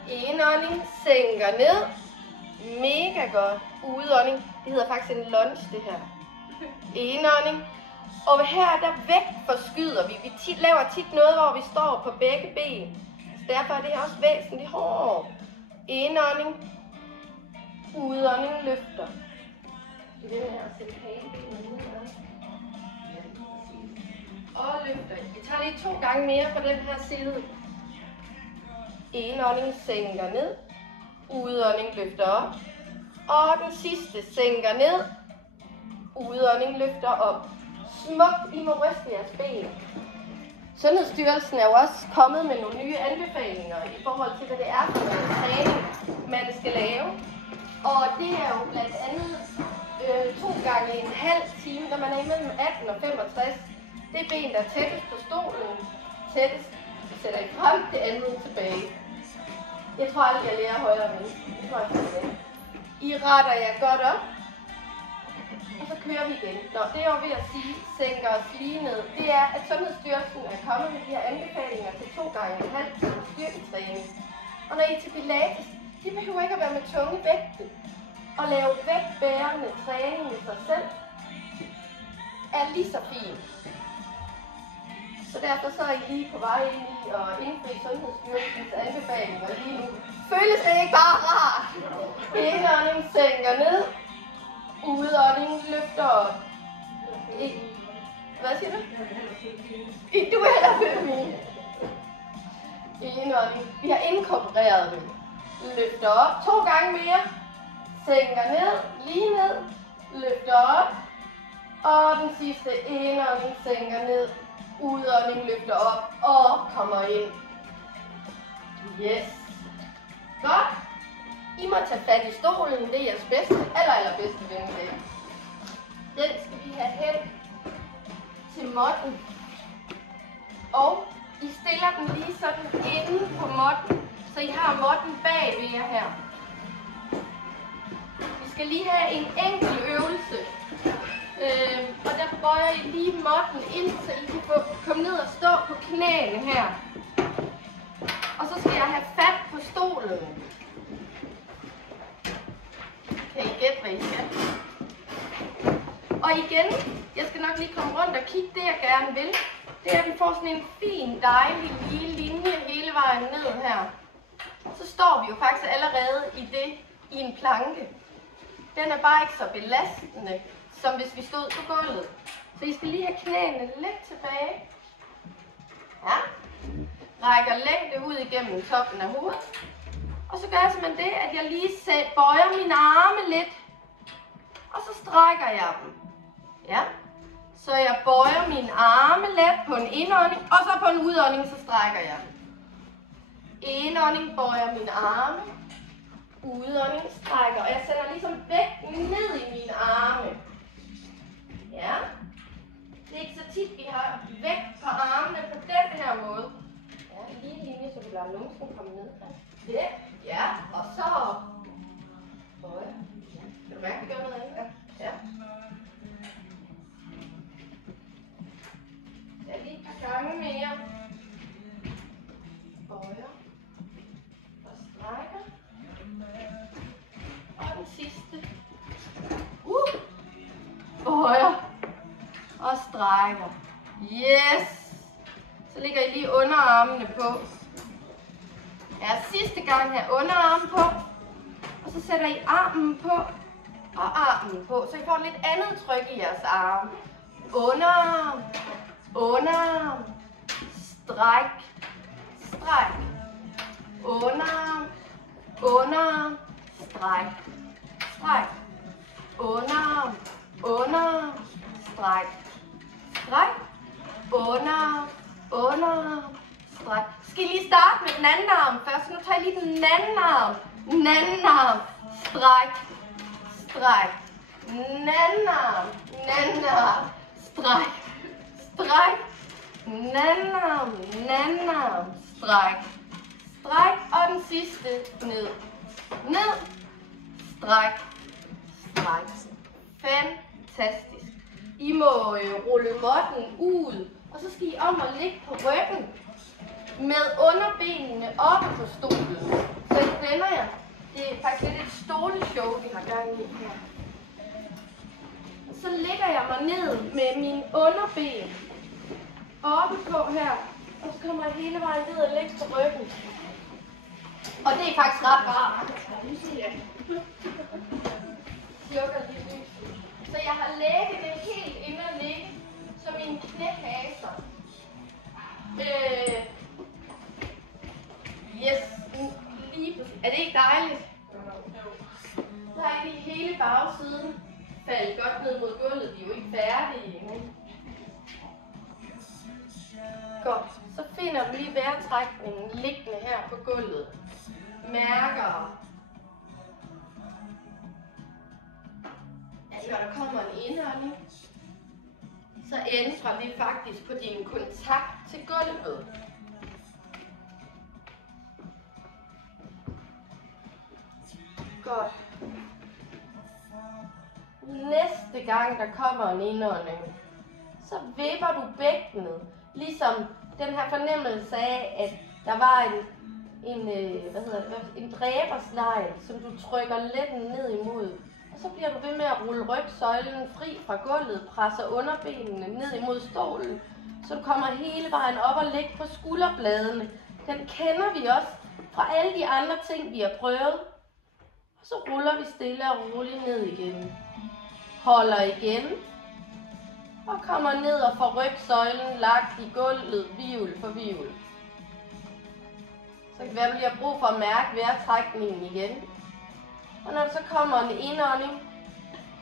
Indånding. Sænker ned. Mega godt. Udånding. Det hedder faktisk en lunge, det her. Indånding. Og her, der vægtforskyder vi. Vi laver tit noget, hvor vi står på begge ben. Så derfor er det her også væsentligt hårdt. Indånding. Udånding løfter. Det er den her at sætte hagebenet ned. Og løfter. Vi tager lige 2 gange mere på den her side. Indånding sænker ned. Udånding løfter op. Og den sidste sænker ned. Udånding løfter op. Smukt, I må ryste jeres ben. Sundhedsstyrelsen er jo også kommet med nogle nye anbefalinger i forhold til, hvad det er for en træning, man skal lave. Og det er jo blandt andet 2 gange en halv time, når man er imellem 18 og 65. Det er ben, der er tættest på stolen. Tættest sætter I frem, det andet tilbage. Jeg tror aldrig, jeg lærer højre og venstre. Det tror jeg tilbage. I retter jer godt op. Og så kører vi igen. Nå, det er jo ved at sige, sænker os lige ned. Det er, at Sundhedsstyrelsen er kommet med de her anbefalinger til 2 gange en halv time styrketræning. Og når I er til pilates, de behøver ikke at være med tunge vægte. Og lave vægtbærende træning i sig selv er lige så fint. Så derfor så er I lige på vej ind i at indfri Sundhedsstyrelsens anbefalinger lige nu. Føles det ikke bare rart? Indånding sænker ned. Udånding løfter op. Hvad siger du? Du er heller født. Indånding. Vi har inkorporeret det. Løfter op. 2 gange mere. Sænker ned. Lige ned. Løfter op. Og den sidste indånding sænker ned. Udånding løfter op. Og kommer ind. Yes. Godt. I må tage fat i stolen. Det er jeres bedste, allerbedste ven i dag. Den skal vi have hen til måtten. Og I stiller den lige sådan inde på måtten, så I har måtten bag ved jer her. Vi skal lige have en enkel øvelse. Og der bøjer I lige måtten ind, så I kan komme ned og stå på knæene her. Og så skal jeg have fat på stolen. Kan I gætte, hvad I skal? Og igen, jeg skal nok lige komme rundt og kigge det, jeg gerne vil. Det er, at vi får sådan en fin, dejlig, lige linje hele vejen ned her. Så står vi jo faktisk allerede i en planke. Den er bare ikke så belastende, som hvis vi stod på gulvet. Så I skal lige have knæene lidt tilbage. Ja. Rækker længde ud igennem toppen af hovedet. Og så gør jeg simpelthen det, at jeg lige bøjer mine arme lidt. Og så strækker jeg dem. Ja. Så jeg bøjer mine arme let på en indånding, og så på en udånding, så strækker jeg. Indånding, bøjer mine arme. Udånding, strækker. Og jeg sender ligesom vægten ned i mine arme. Ja. Det er ikke så tit, vi har vægt på armene på den her måde. Ja, lige linje, så vi lader numsen komme ned. Det. Ja, og så bøjer. Kan du mærke, at vi gør noget andet? Ja. Ja, lige et par gange mere. Bøjer. Og strækker. Og den sidste. Bøjer. Og strækker. Yes! Så ligger I lige underarmene på. Ja, sidste gang her underarmen på. Og så sætter I armen på. Og armen på. Så I får lidt andet tryk i jeres arme. underarm, underarm, stræk, stræk, underarm, underarm, stræk, stræk, underarm, underarm, stræk, stræk, underarm, underarm, stræk. Skal I lige starte med den anden arm først? Nu tager jeg lige den anden arm. Den anden arm. Stræk. Stræk. Den anden arm. Den anden arm. Stræk. Stræk. Den anden arm. Den anden arm. Stræk. Stræk. Og den sidste. Ned. Ned. Stræk. Stræk. Fantastisk. I må rulle måtten ud. Og så skal I om at ligge på ryggen med underbenene oppe på stolen. Så vender jeg. Det er faktisk lidt et stoleshow, vi har gang i her. Så lægger jeg mig ned med mine underben oppe på her. Og så kommer jeg hele vejen ned og lægger på ryggen. Og det er faktisk ret rart. Slukker lige lyset. Så jeg har lægget det helt ind og ligge, så mine knæhaser. Yes, lige præcis. Er det ikke dejligt? Så har jeg lige hele bagsiden faldet godt ned mod gulvet. Vi er jo ikke færdige endnu. Godt. Så finder du lige vejrtrækningen liggende her på gulvet. Mærker. Altså, når der kommer en indånding, så ændrer vi faktisk på din kontakt til gulvet. Godt. Næste gang der kommer en indånding, så vipper du bækkenet, ligesom den her fornemmelse af, at der var en dræbersnegl, som du trykker let ned imod. Og så bliver du ved med at rulle rygsøjlen fri fra gulvet, presser underbenene ned imod stolen, så du kommer hele vejen op og ligger på skulderbladene. Den kender vi også fra alle de andre ting, vi har prøvet. Og så ruller vi stille og roligt ned igen. Holder igen. Og kommer ned og får rygsøjlen lagt i gulvet, hvirvel for hvirvel. Så kan det være, at du lige har brug for at mærke vejrtrækningen igen. Og når der så kommer en indånding,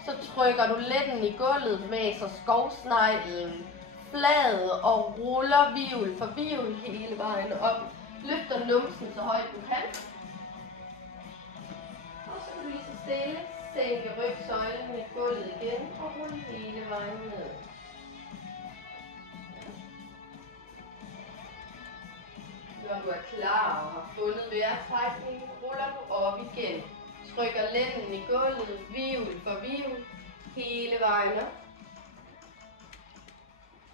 så trykker du letten i gulvet, maser skovsneglen flad og ruller hvirvel for hvirvel hele vejen op. Løfter numsen så højt du kan. Og så kan du lige så stille sænke rygsøjlen i gulvet igen og rulle hele vejen ned. Når du er klar og har fundet vejrtrækningen, ruller du op igen. Trykker lænden i gulvet, hvirvel for hvirvel, hele vejen op.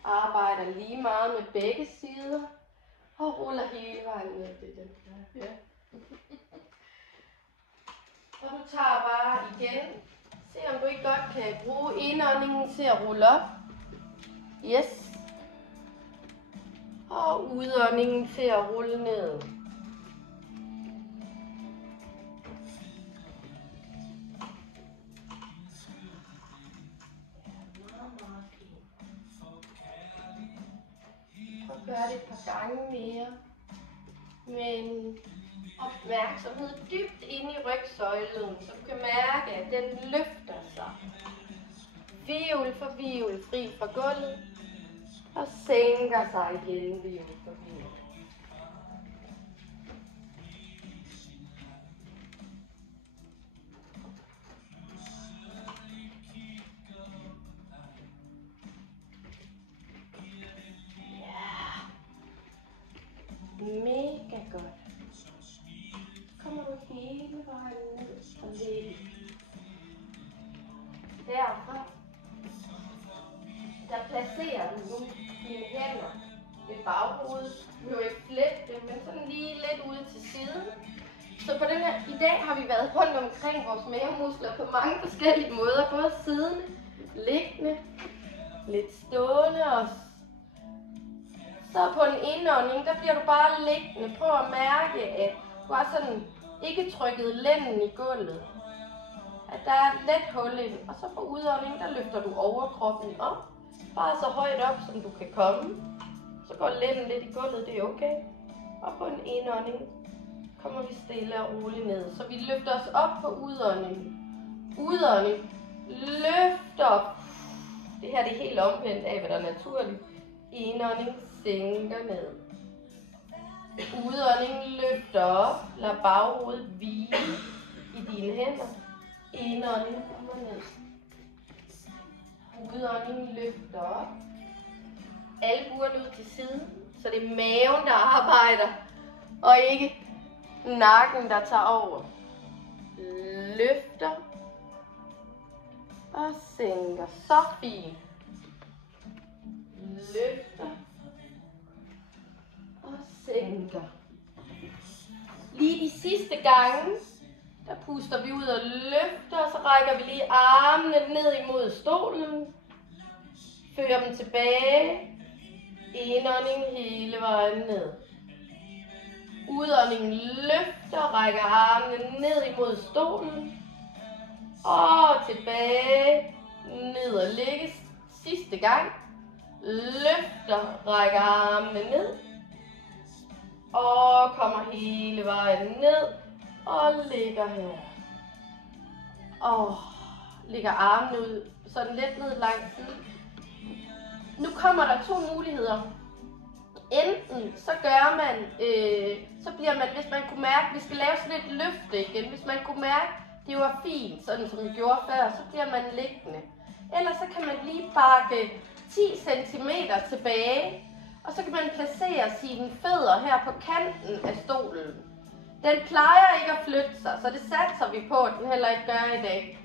Arbejder lige meget med begge sider og ruller hele vejen ned. Det er den her. Ja. Og du tager bare igen. Se om du ikke godt kan bruge indåndingen til at rulle op. Yes. Og udåndingen til at rulle ned. Og gør det et par gange mere. Med en opmærksomhed dybt inde i rygsøjlen, så du kan mærke, at den løfter sig. Hvirvel for hvirvel fri fra gulvet. Og sænker sig igen, hvirvel for hvirvel. Ja. Mega godt. Kommer du hele vejen ned og læg. Derfra. Der placerer du nu dine hænder ved baghovedet. Du behøver ikke flette dem, men sådan lige lidt ude til siden. Så på den her, i dag har vi været rundt omkring vores mavemuskler på mange forskellige måder. Både siddende, liggende, lidt stående også. Så på en indånding, der bliver du bare liggende. Prøv at mærke, at du har sådan ikke trykket lænden i gulvet. At der er et let hul ind. Og så på udånding, der løfter du overkroppen op. Bare så højt op, som du kan komme. Så går lænden lidt i gulvet, det er okay. Og på en indånding kommer vi stille og roligt ned. Så vi løfter os op på udånding. Udånding. Løft op. Det her det er helt omvendt af, hvad der er naturligt. Indånding sænker ned. Udånding løfter op. Lad baghovedet hvile i dine hænder. Indånding kommer ned. Udånding løfter op. Albuerne ud til siden, så det er maven, der arbejder, og ikke nakken, der tager over. Løfter og sænker. Så fint. Løfter og sænker. Lige de sidste gange, der puster vi ud og løfter, og så rækker vi lige armene ned imod stolen. Fører dem tilbage. Indånding hele vejen ned. Udånding løfter, rækker armene ned imod stolen. Og tilbage, ned og ligge sidste gang. Løfter, rækker armene ned. Og kommer hele vejen ned og ligger her. Og lægger armene ud, sådan lidt ned langs siden. Nu kommer der to muligheder. Enten så gør man, så bliver man, hvis man kunne mærke, vi skal lave sådan et løfte igen. Hvis man kunne mærke, det var fint, sådan som vi gjorde før, så bliver man liggende. Eller så kan man lige bakke 10 cm tilbage, og så kan man placere sine fødder her på kanten af stolen. Den plejer ikke at flytte sig, så det satser vi på, at den heller ikke gør i dag.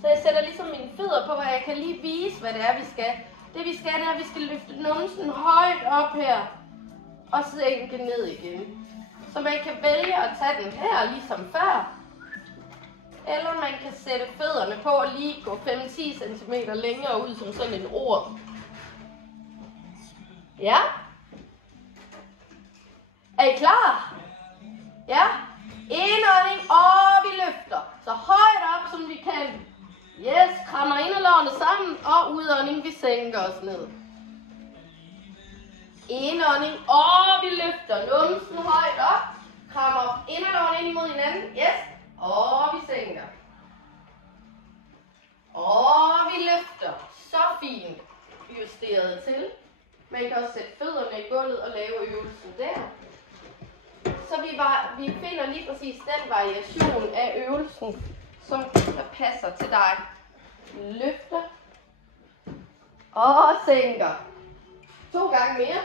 Så jeg sætter ligesom mine fødder på, og jeg kan lige vise, hvad det er, vi skal. Det vi skal, det er, at vi skal løfte numsen højt op her, og sænke ned igen. Så man kan vælge at tage den her, ligesom før. Eller man kan sætte fødderne på og lige gå 5-10 cm længere ud, som sådan en orm. Ja? Er I klar? Ja? Indånding, og vi løfter. Så højt op, som vi kan. Yes, krammer inderlårene sammen, og udånding, vi sænker os ned. Indånding, og vi løfter numsen højt op. Krammer inderlårene ind imod hinanden. Yes, og vi sænker. Og vi løfter. Så fint. Justeret til. Man kan også sætte fødderne i gulvet og lave øvelsen der. Så vi finder lige præcis den variation af øvelsen, som der passer til dig. Løfter og sænker. 2 gange mere.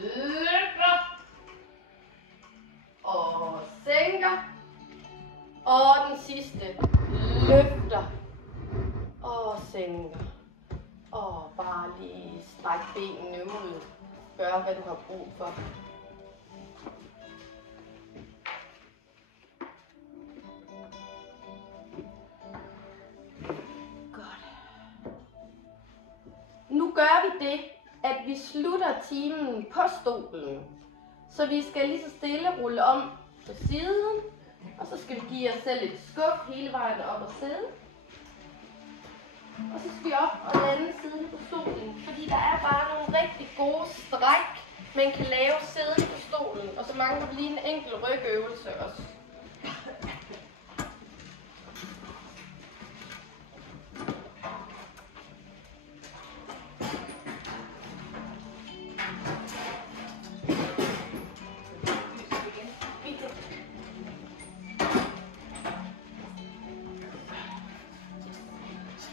Løfter og sænker. Og den sidste. Løfter og sænker. Og bare lige stræk benene ud. Gør, hvad du har brug for. Nu gør vi det, at vi slutter timen på stolen. Så vi skal lige så stille rulle om på siden. Og så skal vi give os selv et skub hele vejen op og sidde. Og så skal vi op og lande siden på stolen. Fordi der er bare nogle rigtig gode stræk, man kan lave siddende på stolen. Og så mangler vi lige en enkelt rygøvelse også.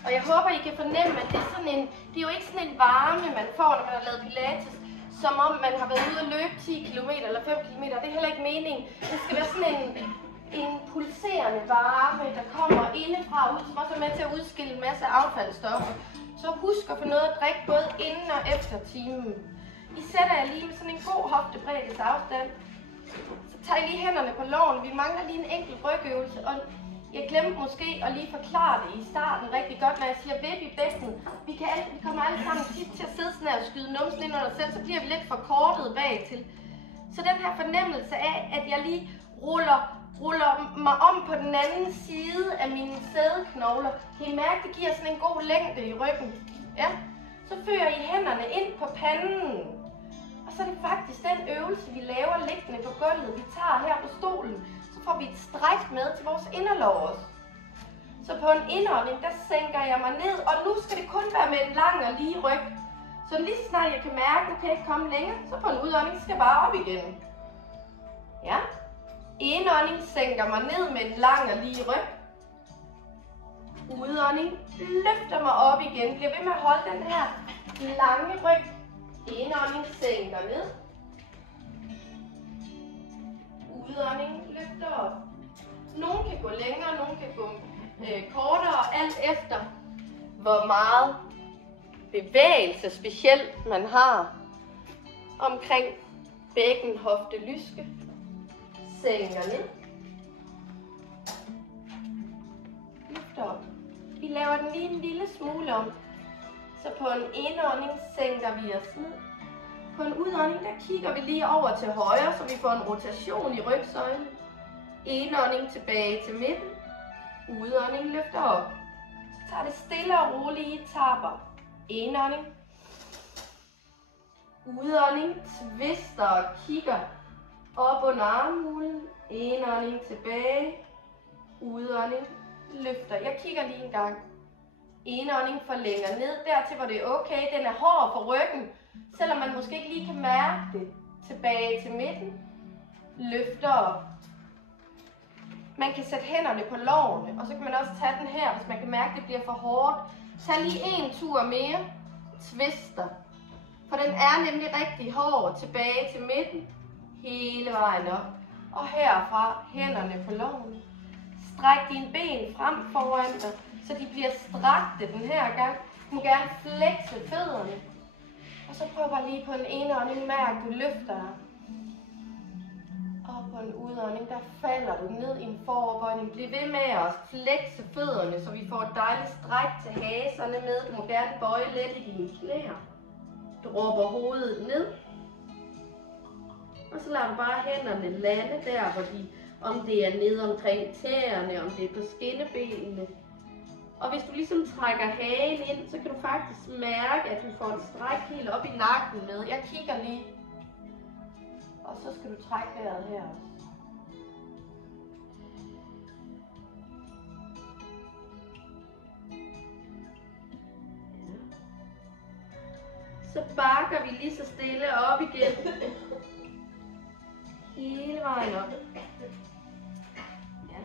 Og jeg håber, I kan fornemme, at det er jo ikke sådan en varme, man får, når man har lavet pilates, som om man har været ude og løbe 10 km eller 5 km. Det er heller ikke meningen. Det skal være sådan en pulserende varme, der kommer indefra ud, som også er med til at udskille en masse affaldsstoffer. Så husk at få noget at drikke både inden og efter timen. I sætter jeg lige med sådan en god hoftebreddes afstand. Så tager I lige hænderne på låren. Vi mangler lige en enkelt rygøvelse. Og jeg glemte måske at lige forklare det i starten rigtig godt, når jeg siger vip i bækken. Vi kommer alle sammen tit til at sidde sådan her og skyde numsen ind under os selv, så bliver vi lidt forkortet bagtil. Så den her fornemmelse af, at jeg lige ruller mig om på den anden side af mine sædeknogler, kan I mærke, det giver sådan en god længde i ryggen. Ja. Så fører I hænderne ind på panden. Og så er det faktisk den øvelse, vi laver liggende på gulvet, vi tager her på stolen. Så får vi et stræk med til vores inderlov også. Så på en indånding, der sænker jeg mig ned, og nu skal det kun være med en lang og lige ryg. Så lige så snart jeg kan mærke, at nu kan jeg ikke komme længere, så på en udånding skal jeg bare op igen. Ja. Indånding sænker mig ned med en lang og lige ryg. Udånding løfter mig op igen. Bliver ved med at holde den her lange ryg. Indånding sænker ned. Udånding løfter op. Nogle kan gå længere, nogle kan gå kortere, alt efter hvor meget bevægelse specielt man har omkring bækken, hofte, lyske. Sænker ned. Løfter op. Vi laver den lige en lille smule om. Så på en indånding sænker vi os ned. På en udånding, der kigger vi lige over til højre, så vi får en rotation i rygsøjlen. Indånding tilbage til midten. Udånding løfter op. Så tager det stille og roligt i etaper. Indånding. Udånding. Twister og kigger op under armhulen. Indånding tilbage. Udånding. Løfter. Jeg kigger lige en gang. Indånding forlænger ned. Dertil hvor det er okay. Den er hård for ryggen. Selvom man måske ikke lige kan mærke det. Tilbage til midten. Løfter op. Man kan sætte hænderne på lårene, og så kan man også tage den her, hvis man kan mærke, at det bliver for hårdt. Tag lige en tur mere. Twister. For den er nemlig rigtig hård. Tilbage til midten. Hele vejen op. Og herfra hænderne på lårene. Stræk dine ben frem foran dig, så de bliver strakte den her gang. Du må gerne flekse fødderne. Og så prøv bare lige på en indånding, mærk, du løfter dig. Og på en udånding, der falder du ned i en foroverbøjning. Bliv ved med at flekse fødderne, så vi får et dejligt stræk til haserne med. Du må gerne bøje let i dine knæer. Dropper hovedet ned. Og så lader du bare hænderne lande der, hvor de, om det er nede omkring tæerne, om det er på skinnebenene. Og hvis du ligesom trækker hagen ind, så kan du faktisk mærke, at du får et stræk helt op i nakken med. Jeg kigger lige. Og så skal du trække vejret her også. Ja. Så bakker vi lige så stille op igen. Hele vejen op. Ja.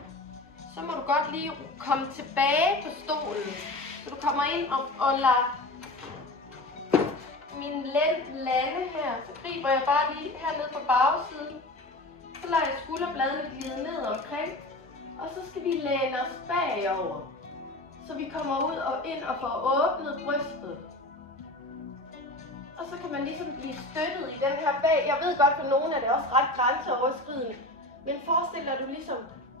Så må du godt lige komme tilbage på stolen. Så du kommer ind og lader min lænd lande her. Så griber jeg bare lige hernede på bagsiden. Så lader jeg skulderbladene glide ned omkring. Og så skal vi læne os bagover. Så vi kommer ud og ind og får åbnet brystet. Og så kan man ligesom blive støttet i den her bag. Jeg ved godt, for nogen er det også ret grænseoverskridende. Men forestil dig, at du ligesom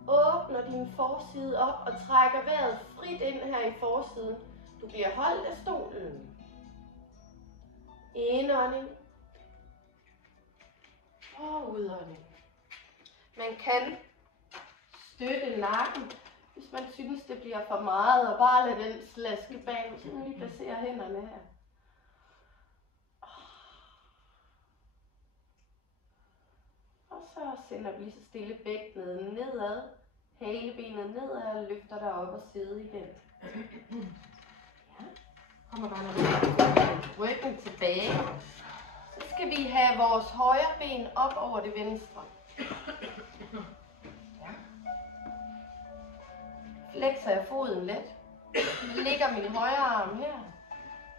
åbner din forside op og trækker vejret frit ind her i forsiden. Du bliver holdt af stolen. Indånding. Og udånding. Man kan støtte nakken, hvis man synes, det bliver for meget. Og bare lade den slaske bag. Så kan man lige placere hænderne her. Og så sender vi lige så stille bækkenet nedad. Halebenet nedad og løfter dig op og sidde igen. Ja. Kommer bare ryggen tilbage. Så skal vi have vores højre ben op over det venstre. Ja. Flexer jeg foden let. Lægger min højre arm her.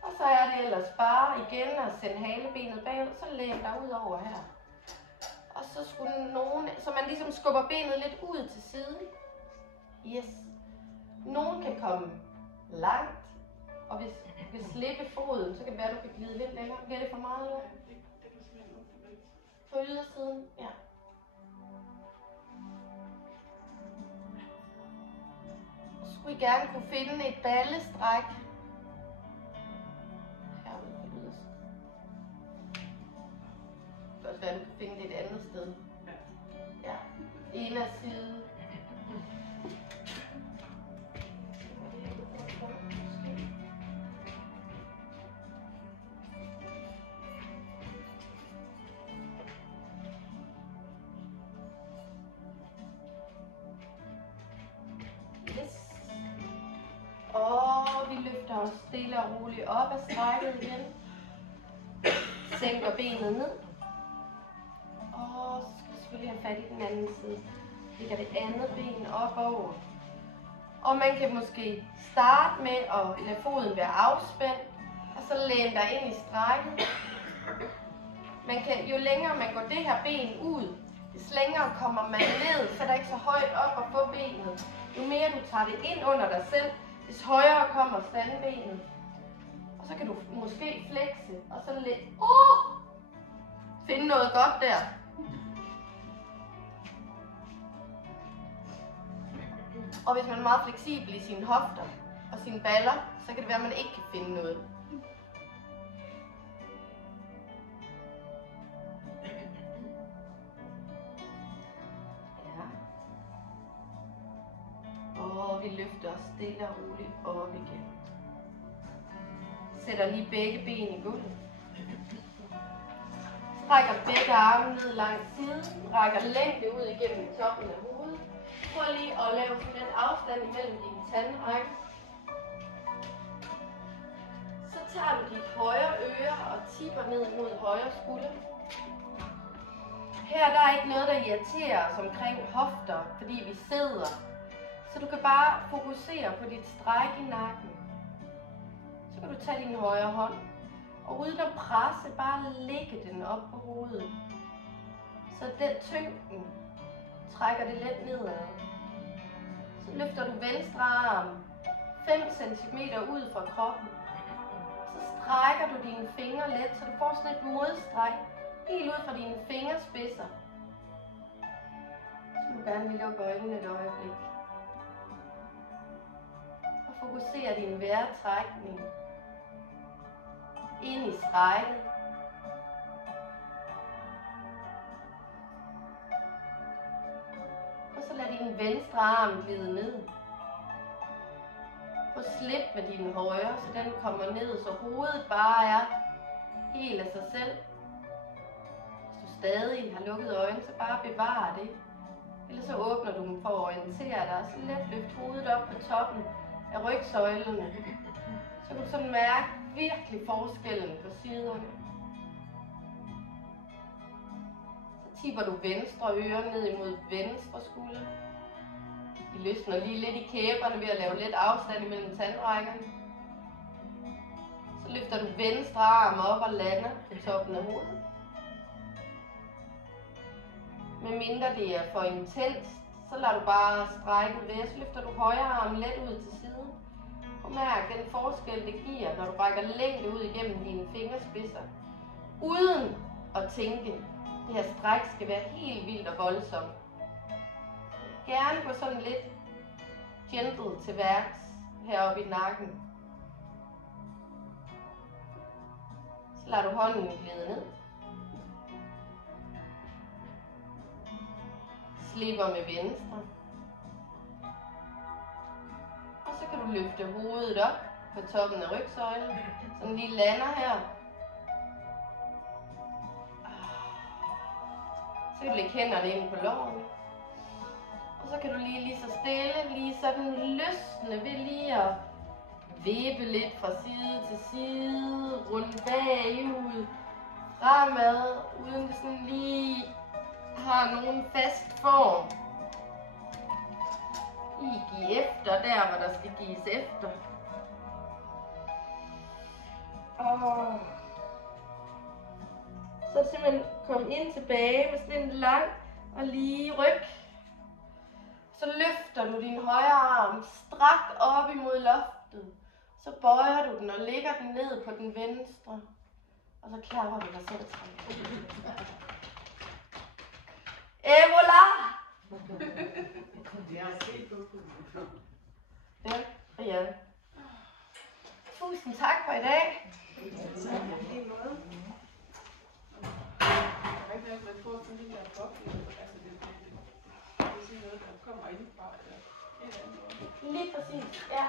Og så er det ellers bare igen at sende halebenet bagud. Så læg dig ud over her. Og så skulle nogen, så man ligesom skubber benet lidt ud til siden. Yes. Nogen kan komme langt. Og hvis du kan slippe foden, så kan det være, at du kan glide lidt længere. Bliver det for meget? Eller? På ydersiden? Ja. Så skulle I gerne kunne finde et ballestræk. Herude på ydersiden. Det kan også være, at du kan finde det et andet sted. Ja. Inderside. også stille og roligt op ad strækket igen. Sænker benet ned. Og så skal vi selvfølgelig have fat i den anden side. Lægger det andet ben op over. Og man kan måske starte med at lade foden være afspændt. Og så læne dig ind i strækket. Jo længere man går det her ben ud, des længere kommer man ned, så er der ikke så højt op at få benet. Jo mere du tager det ind under dig selv, des højere kommer standbenet. Og så kan du måske flexe, og så lidt, finde noget godt der. Og hvis man er meget fleksibel i sine hofter og sine baller, så kan det være, at man ikke kan finde noget. Og vi løfter os stille og roligt op igen. Sætter lige begge ben i gulvet. Strækker begge arme ned langs siden. Rækker længde ud igennem toppen af hovedet. Prøv lige at lave sådan en afstand imellem dine tandrækker. Så tager du dit højre øre og tipper ned mod højre skulder. Her der er ikke noget, der irriterer os omkring hofter, fordi vi sidder. Så du kan bare fokusere på dit stræk i nakken. Så kan du tage din højre hånd, og uden at presse, bare lægge den op på hovedet. Så den tyngden trækker det let nedad. Så løfter du venstre arm 5 cm ud fra kroppen. Så strækker du dine fingre let, så du får sådan et modstræk helt ud fra dine fingerspidser. Så må du gerne lige lukke øjnene et øjeblik. Fokuser din vejrtrækning ind i strækket. Og så lad din venstre arm glide ned. Prøv slip med din højre, så den kommer ned, så hovedet bare er helt af sig selv. Hvis du stadig har lukket øjnene, så bare bevar det. Ellers så åbner du dem for at orientere dig, og så let løft hovedet op på toppen af rygsøjlerne, så kan du sådan mærke virkelig forskellen på siderne. Så tipper du venstre øre ned imod venstre skulder. I løsner lige lidt i kæberne ved at lave lidt afstand imellem tandrækkerne. Så løfter du venstre arm op og lander på toppen af hovedet. Med mindre det er for intenst, så lader du bare strækket være, så løfter du højre arm let ud til siden. Og mærk den forskel, det giver, når du rækker længde ud igennem dine fingerspidser. Uden at tænke, det her stræk skal være helt vildt og voldsomt. Gerne gå sådan lidt gentle til værks heroppe i nakken. Så lader du hånden glide ned. Slipper med venstre. Og så kan du løfte hovedet op på toppen af rygsøjlen, så den lige lander her. Så kan du lægge hænderne ind på lårene. Og så kan du lige så stille, lige sådan løsne ved lige at vippe lidt fra side til side, runde bagud, fremad, uden det sådan lige har nogen fast form. I giv efter der, hvor der skal gives efter. Så simpelthen kom ind tilbage med sådan en lang og lige ryg. Så løfter du din højre arm strak op imod loftet. Så bøjer du den og lægger den ned på den venstre. Og så klapper du dig selv til. Et voilà! Ja. Tusind tak for i dag. Lige præcis, ja.